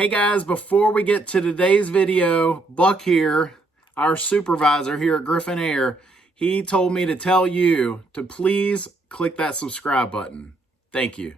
Hey guys, before we get to today's video, Buck here, our supervisor here at Griffin Air, he told me to tell you to please click that subscribe button. Thank you.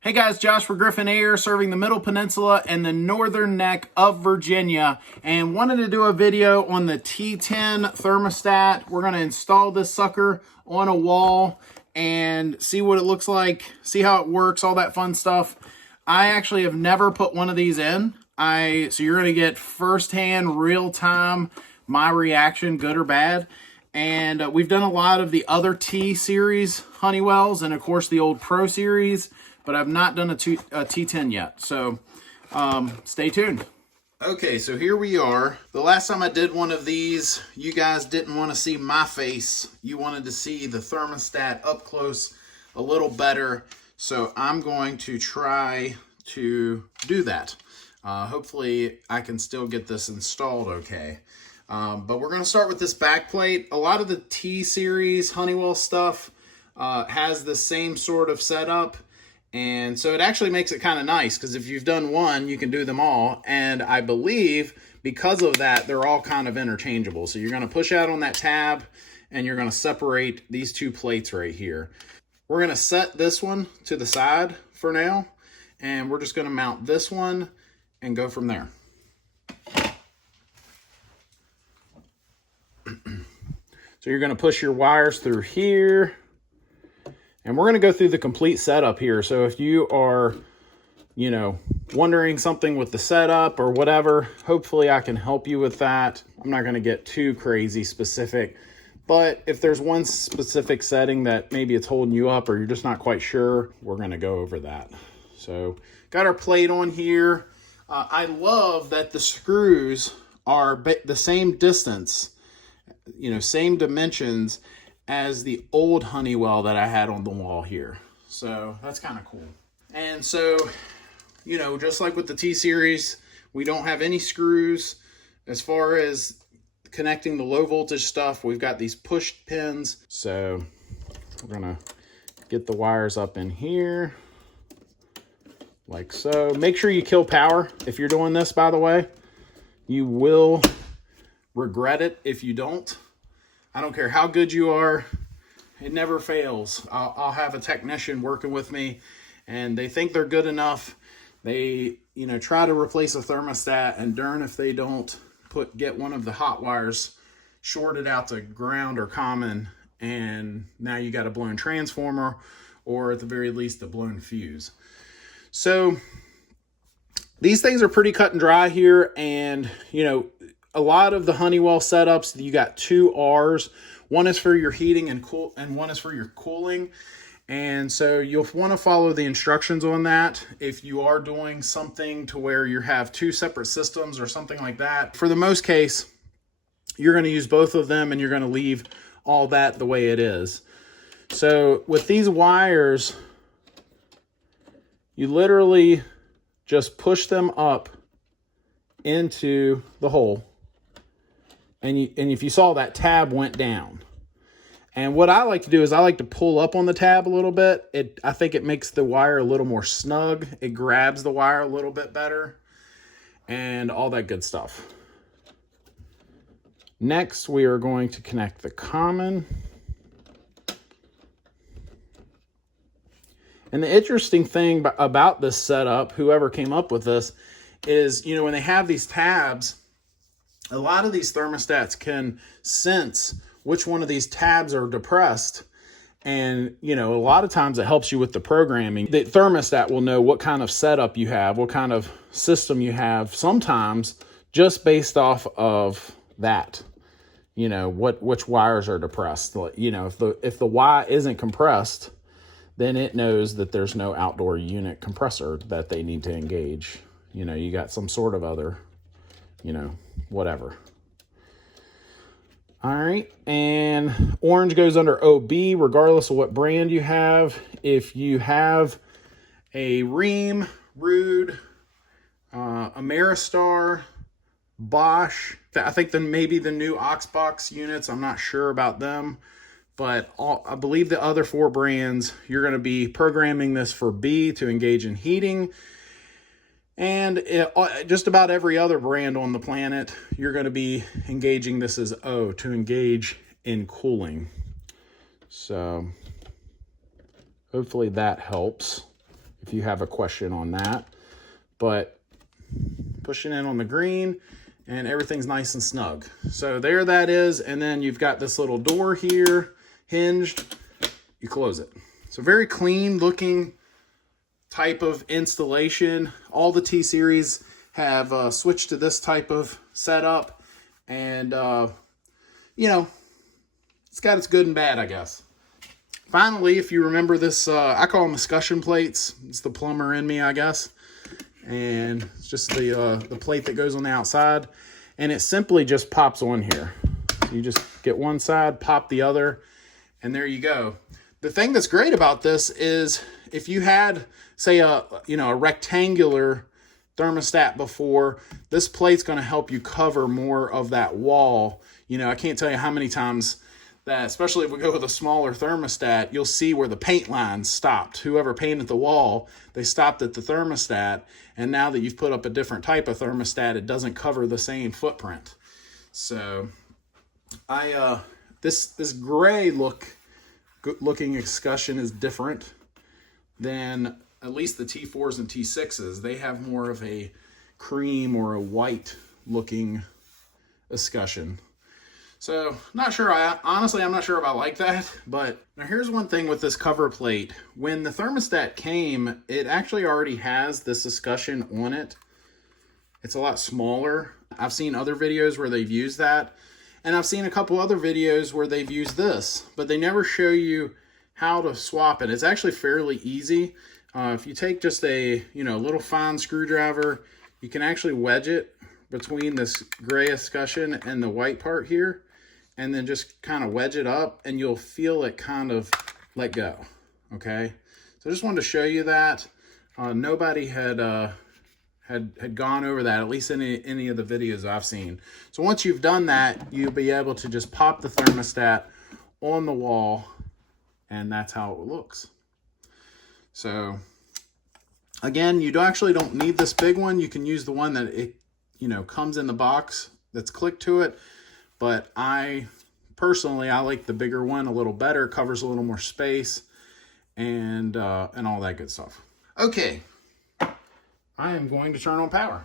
Hey guys, Josh for Griffin Air, serving the Middle Peninsula and the northern neck of Virginia, and wanted to do a video on the T10 thermostat. We're going to install this sucker on a wall and see what it looks like, see how it works, all that fun stuff. I actually have never put one of these in. So you're going to get firsthand, real-time, my reaction, good or bad. And we've done a lot of the other T series Honeywells and, of course, the old Pro series, but I've not done a T10 yet. So stay tuned. Okay, so here we are. The last time I did one of these, you guys didn't want to see my face. You wanted to see the thermostat up close a little better. So I'm going to try to do that. Hopefully I can still get this installed okay. But we're going to start with this back plate. A lot of the T series Honeywell stuff has the same sort of setup. And so it actually makes it kind of nice because if you've done one, you can do them all. And I believe because of that, they're all kind of interchangeable. So you're going to push out on that tab and you're going to separate these two plates right here. We're going to set this one to the side for now, and we're just going to mount this one and go from there. So you're going to push your wires through here, and we're going to go through the complete setup here. So if you are, wondering something with the setup or whatever, hopefully I can help you with that. I'm not going to get too crazy specific. But if there's one specific setting that maybe it's holding you up or you're just not quite sure, we're going to go over that. So got our plate on here. I love that the screws are the same distance, same dimensions as the old Honeywell that I had on the wall here. So that's kind of cool. And so, just like with the T series, we don't have any screws. As far as connecting the low voltage stuff, we've got these push pins. So we're gonna get the wires up in here like so. Make sure you kill power if you're doing this, by the way. You will regret it if you don't. I don't care how good you are, it never fails. I'll have a technician working with me and they think they're good enough. They try to replace a thermostat, and darn if they don't get one of the hot wires shorted out to ground or common, and now you got a blown transformer, or at the very least a blown fuse. So these things are pretty cut and dry here, and a lot of the Honeywell setups, you got two R's. One is for your heating and one is for your cooling. And so you'll want to follow the instructions on that if you are doing something to where you have two separate systems or something like that. For the most case, you're going to use both of them and you're going to leave all that the way it is. So with these wires, you literally just push them up into the hole. And if you saw, that tab went down. And what I like to do is I like to pull up on the tab a little bit. I think it makes the wire a little more snug. It grabs the wire a little bit better and all that good stuff. Next, we are going to connect the common. And the interesting thing about this setup, whoever came up with this, is, when they have these tabs, a lot of these thermostats can sense which one of these tabs are depressed. And, a lot of times it helps you with the programming. The thermostat will know what kind of setup you have, what kind of system you have, sometimes just based off of that, which wires are depressed. If the Y isn't compressed, then it knows that there's no outdoor unit compressor that they need to engage. You got some sort of other, whatever. All right, and orange goes under OB regardless of what brand you have. If you have a Rheem, Rude, Ameristar, Bosch, I think then maybe the new Oxbox units, I'm not sure about them, but I believe the other four brands, you're going to be programming this for B to engage in heating, And just about every other brand on the planet, you're going to be engaging this as O to engage in cooling. So hopefully that helps if you have a question on that. But pushing in on the green and everything's nice and snug. So there that is. And then you've got this little door here, hinged. You close it. So very clean looking type of installation. All the T-Series have switched to this type of setup, and you know, it's got its good and bad, I guess. Finally, if you remember this, I call them escutcheon plates. It's the plumber in me, I guess, and it's just the plate that goes on the outside, and it simply just pops on here. You just get one side, pop the other, and there you go. The thing that's great about this is if you had, say, a rectangular thermostat before, this plate's going to help you cover more of that wall. You know, I can't tell you how many times that, especially if we go with a smaller thermostat, you'll see where the paint lines stopped. Whoever painted the wall, they stopped at the thermostat, and now that you've put up a different type of thermostat, it doesn't cover the same footprint. So, this gray looking escutcheon is different than at least the T4s and T6s. They have more of a cream or a white looking escutcheon. So not sure, honestly, I'm not sure if I like that, but now here's one thing with this cover plate. When the thermostat came, it actually already has this escutcheon on it. It's a lot smaller. I've seen other videos where they've used that. And I've seen a couple other videos where they've used this, but they never show you how to swap it. It's actually fairly easy. If you take just a little fine screwdriver, you can actually wedge it between this gray escutcheon and the white part here, and then just kind of wedge it up, and you'll feel it kind of let go. Okay, so I just wanted to show you that. Nobody had gone over that, at least in any of the videos I've seen. So once you've done that, you'll be able to just pop the thermostat on the wall, and that's how it looks. So again, you actually don't need this big one. You can use the one that comes in the box that's clicked to it. But personally, I like the bigger one a little better. It covers a little more space and all that good stuff. Okay. I am going to turn on power.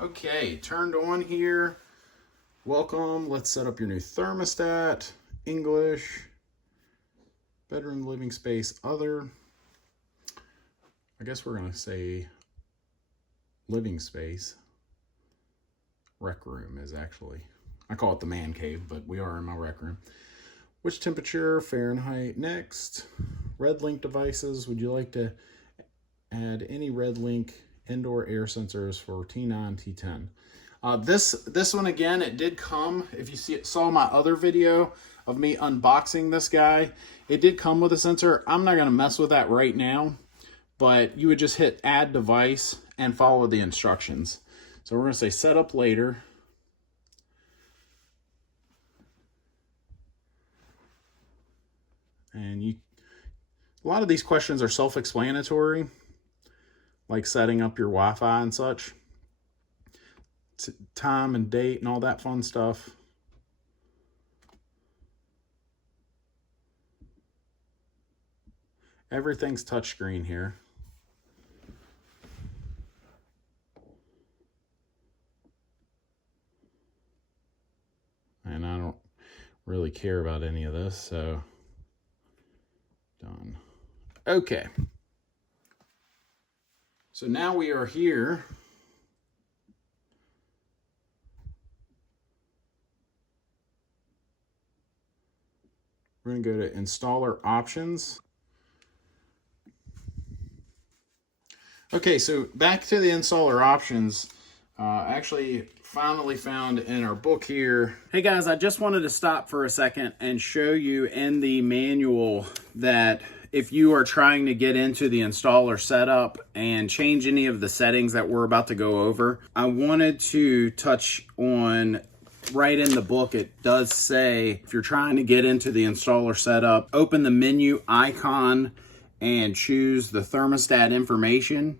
Okay, turned on here. Welcome. Let's set up your new thermostat. English. Bedroom, living space, other. I guess we're going to say living space. Rec room is actually. I call it the man cave, but we are in my rec room. Which temperature? Fahrenheit. Next. RedLINK devices. Would you like to add any RedLINK indoor air sensors for T9, T10? This one, again, it did come. If you saw my other video of me unboxing this guy, it did come with a sensor. I'm not going to mess with that right now, but you would just hit add device and follow the instructions. So we're going to say set up later. And a lot of these questions are self-explanatory, like setting up your Wi-Fi and such, time and date and all that fun stuff. Everything's touchscreen here. And I don't really care about any of this, so done. Okay. So now we are here. We're going to go to installer options. Okay, so back to the installer options. Actually finally found in our book here. Hey guys, I just wanted to stop for a second and show you in the manual that if you are trying to get into the installer setup and change any of the settings that we're about to go over, I wanted to touch on right in the book, it does say, if you're trying to get into the installer setup, open the menu icon and choose the thermostat information.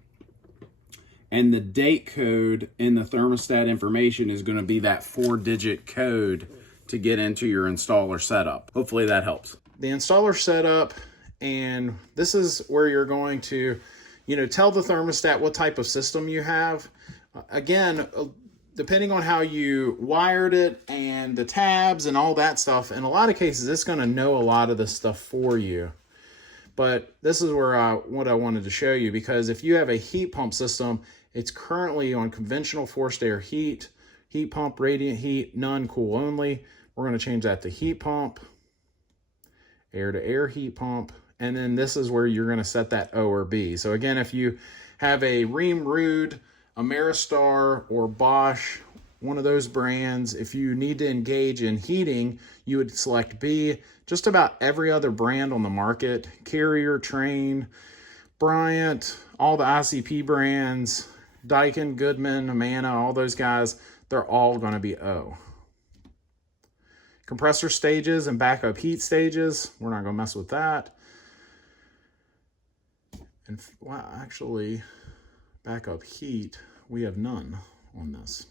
And the date code in the thermostat information is going to be that 4-digit code to get into your installer setup. Hopefully that helps. The installer setup, and this is where you're going to, tell the thermostat what type of system you have. Again, depending on how you wired it and the tabs and all that stuff, in a lot of cases, it's going to know a lot of this stuff for you. But this is where what I wanted to show you, because if you have a heat pump system, it's currently on conventional forced air heat pump, radiant heat, none, cool only. We're going to change that to heat pump, air to air heat pump. And then this is where you're going to set that O or B. So again, if you have a Rheem, Rude, Ameristar, or Bosch, one of those brands, if you need to engage in heating, you would select B. Just about every other brand on the market, Carrier, Trane, Bryant, all the ICP brands, Daikin, Goodman, Amana, all those guys, they're all going to be O. Compressor stages and backup heat stages, we're not going to mess with that. And well, actually, backup heat, we have none on this.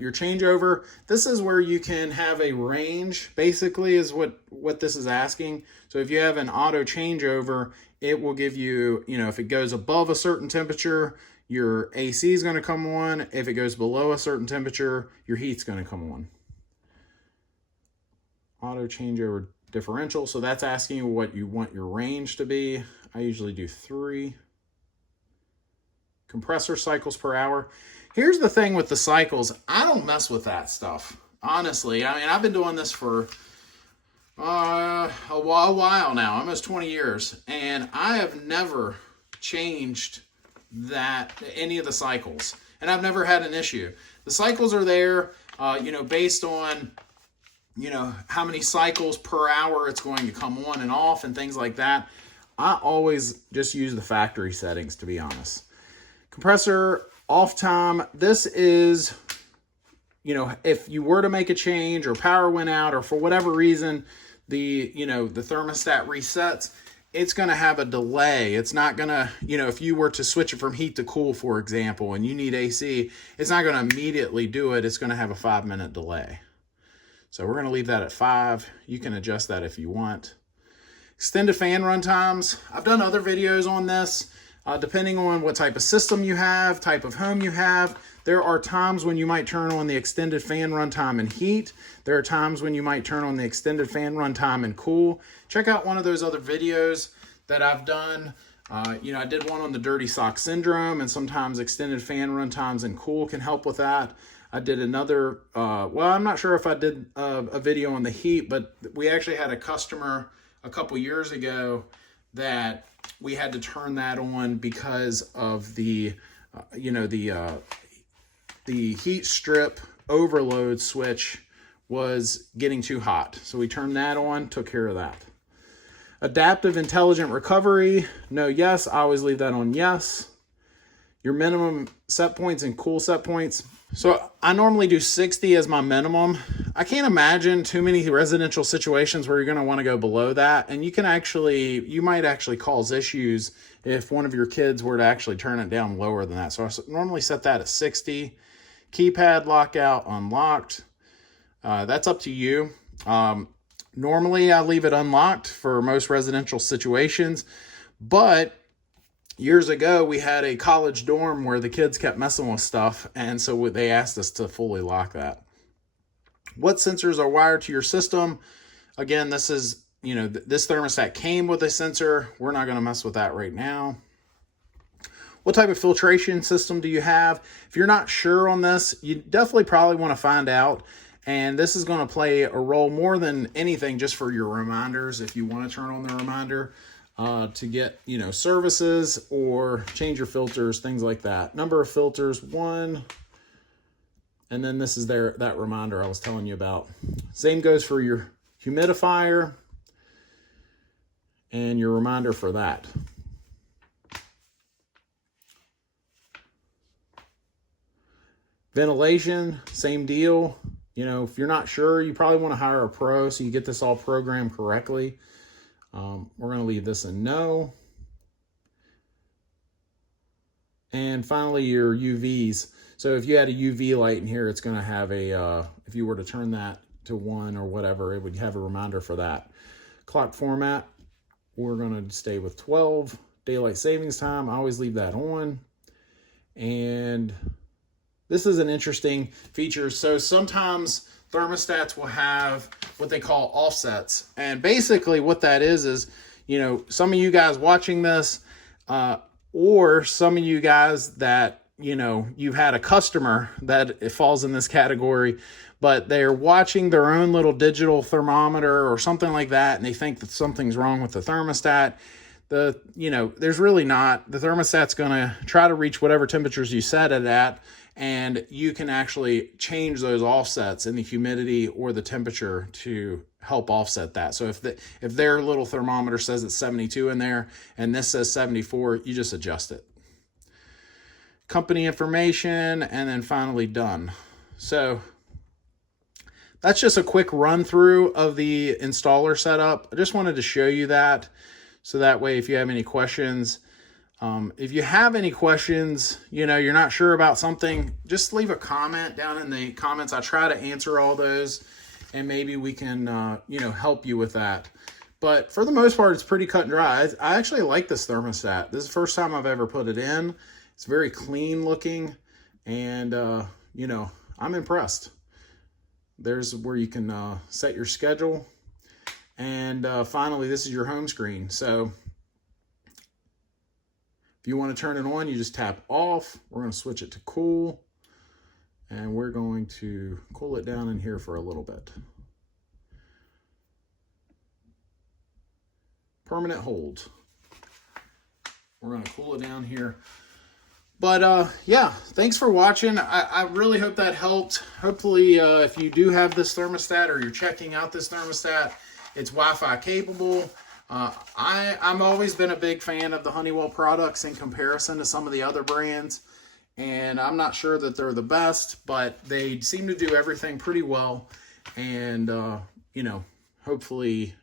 Your changeover, this is where you can have a range, basically is what this is asking. So if you have an auto changeover, it will give you, if it goes above a certain temperature, your AC is going to come on. If it goes below a certain temperature, your heat's going to come on. Auto changeover differential, so that's asking you what you want your range to be. I usually do 3. Compressor cycles per hour. Here's the thing with the cycles. I don't mess with that stuff, honestly. I mean, I've been doing this for a while now, almost 20 years, and I have never changed any of the cycles, and I've never had an issue. The cycles are there, based on how many cycles per hour it's going to come on and off and things like that. I always just use the factory settings, to be honest. Compressor off time, this is, if you were to make a change or power went out or for whatever reason, the thermostat resets, it's going to have a delay. It's not going to, if you were to switch it from heat to cool, for example, and you need AC, it's not going to immediately do it. It's going to have a 5-minute delay. So we're going to leave that at 5. You can adjust that if you want. Extended fan run times. I've done other videos on this. Depending on what type of system you have, type of home you have, there are times when you might turn on the extended fan run time in heat. There are times when you might turn on the extended fan run time in cool. Check out one of those other videos that I've done. I did one on the dirty sock syndrome, and sometimes extended fan run times in cool can help with that. I did another, I'm not sure if I did a video on the heat, but we actually had a customer a couple years ago that we had to turn that on because of the heat strip overload switch was getting too hot. So we turned that on, took care of that. Adaptive intelligent recovery, no, yes. I always leave that on yes. Your minimum set points and cool set points. So I normally do 60 as my minimum. I can't imagine too many residential situations where you're going to want to go below that. And you might actually cause issues if one of your kids were to actually turn it down lower than that. So I normally set that at 60. Keypad lockout unlocked. That's up to you. Normally I leave it unlocked for most residential situations, but years ago, we had a college dorm where the kids kept messing with stuff, and so they asked us to fully lock that. What sensors are wired to your system? Again, this is, this thermostat came with a sensor. We're not going to mess with that right now. What type of filtration system do you have? If you're not sure on this, you definitely probably want to find out. And this is going to play a role more than anything just for your reminders, if you want to turn on the reminder. To get, services or change your filters, things like that. Number of filters, 1. And then this is that reminder I was telling you about. Same goes for your humidifier and your reminder for that. Ventilation, same deal. You know, if you're not sure, you probably want to hire a pro so you get this all programmed correctly. We're going to leave this in no. And finally, your UVs. So if you had a UV light in here, it's going to have a, if you were to turn that to 1 or whatever, it would have a reminder for that. Clock format, we're going to stay with 12. Daylight savings time, I always leave that on. And this is an interesting feature. So sometimes thermostats will have what they call offsets. And basically what that is, you know, some of you guys watching this, or some of you guys that, you know, you've had a customer that it falls in this category, but they're watching their own little digital thermometer or something like that, and they think that something's wrong with the thermostat. You know, there's really not. The thermostat's going to try to reach whatever temperatures you set it at, and you can actually change those offsets in the humidity or the temperature to help offset that. So if their little thermometer says it's 72 in there and this says 74, you just adjust it. Company information, and then finally done. So that's just a quick run through of the installer setup. I just wanted to show you that, so that way if you have any questions, if you have any questions, you know, you're not sure about something, just leave a comment down in the comments. I try to answer all those, and maybe we can, you know, help you with that. But for the most part, it's pretty cut and dry. I actually like this thermostat. This is the first time I've ever put it in. It's very clean looking, and, you know, I'm impressed. There's where you can set your schedule. And finally, this is your home screen. So if you want to turn it on, you just tap off. We're going to switch it to cool. And we're going to cool it down in here for a little bit. Permanent hold. We're going to cool it down here. But yeah, thanks for watching. I really hope that helped. Hopefully, if you do have this thermostat or you're checking out this thermostat, it's Wi-Fi capable. I've always been a big fan of the Honeywell products in comparison to some of the other brands. And I'm not sure that they're the best, but they seem to do everything pretty well. And, you know, hopefully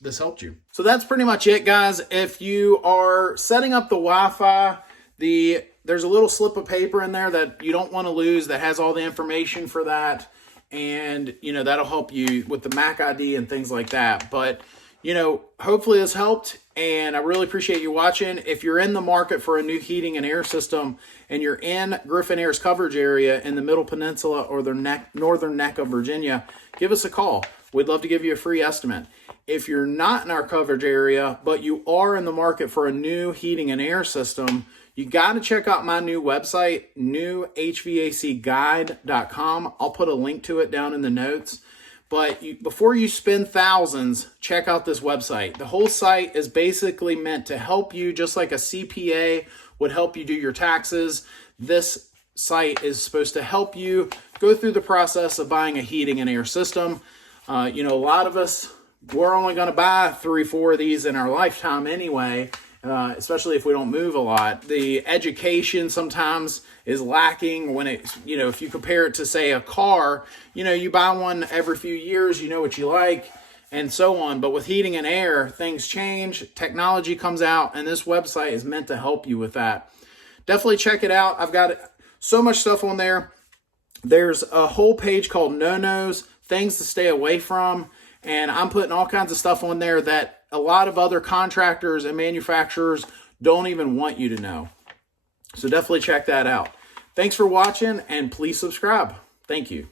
this helped you. So that's pretty much it, guys. If you are setting up the Wi-Fi, there's a little slip of paper in there that you don't want to lose that has all the information for that. And, you know, that'll help you with the MAC ID and things like that. But, you know, hopefully this helped, and I really appreciate you watching. If you're in the market for a new heating and air system and you're in Griffin Air's coverage area in the Middle Peninsula or the northern neck of Virginia, give us a call. We'd love to give you a free estimate. If you're not in our coverage area, but you are in the market for a new heating and air system, you got to check out my new website, newhvacguide.com. I'll put a link to it down in the notes. But before you spend thousands, check out this website. The whole site is basically meant to help you, just like a CPA would help you do your taxes. This site is supposed to help you go through the process of buying a heating and air system. You know, a lot of us, we're only going to buy 3 or 4 of these in our lifetime anyway, especially if we don't move a lot. The education sometimes is lacking when it's, you know, if you compare it to, say, a car, you know, you buy one every few years, you know what you like, and so on. But with heating and air, things change, technology comes out, and this website is meant to help you with that. Definitely check it out. I've got so much stuff on there. There's a whole page called no-nos, things to stay away from. And I'm putting all kinds of stuff on there that a lot of other contractors and manufacturers don't even want you to know. So definitely check that out. Thanks for watching, and please subscribe. Thank you.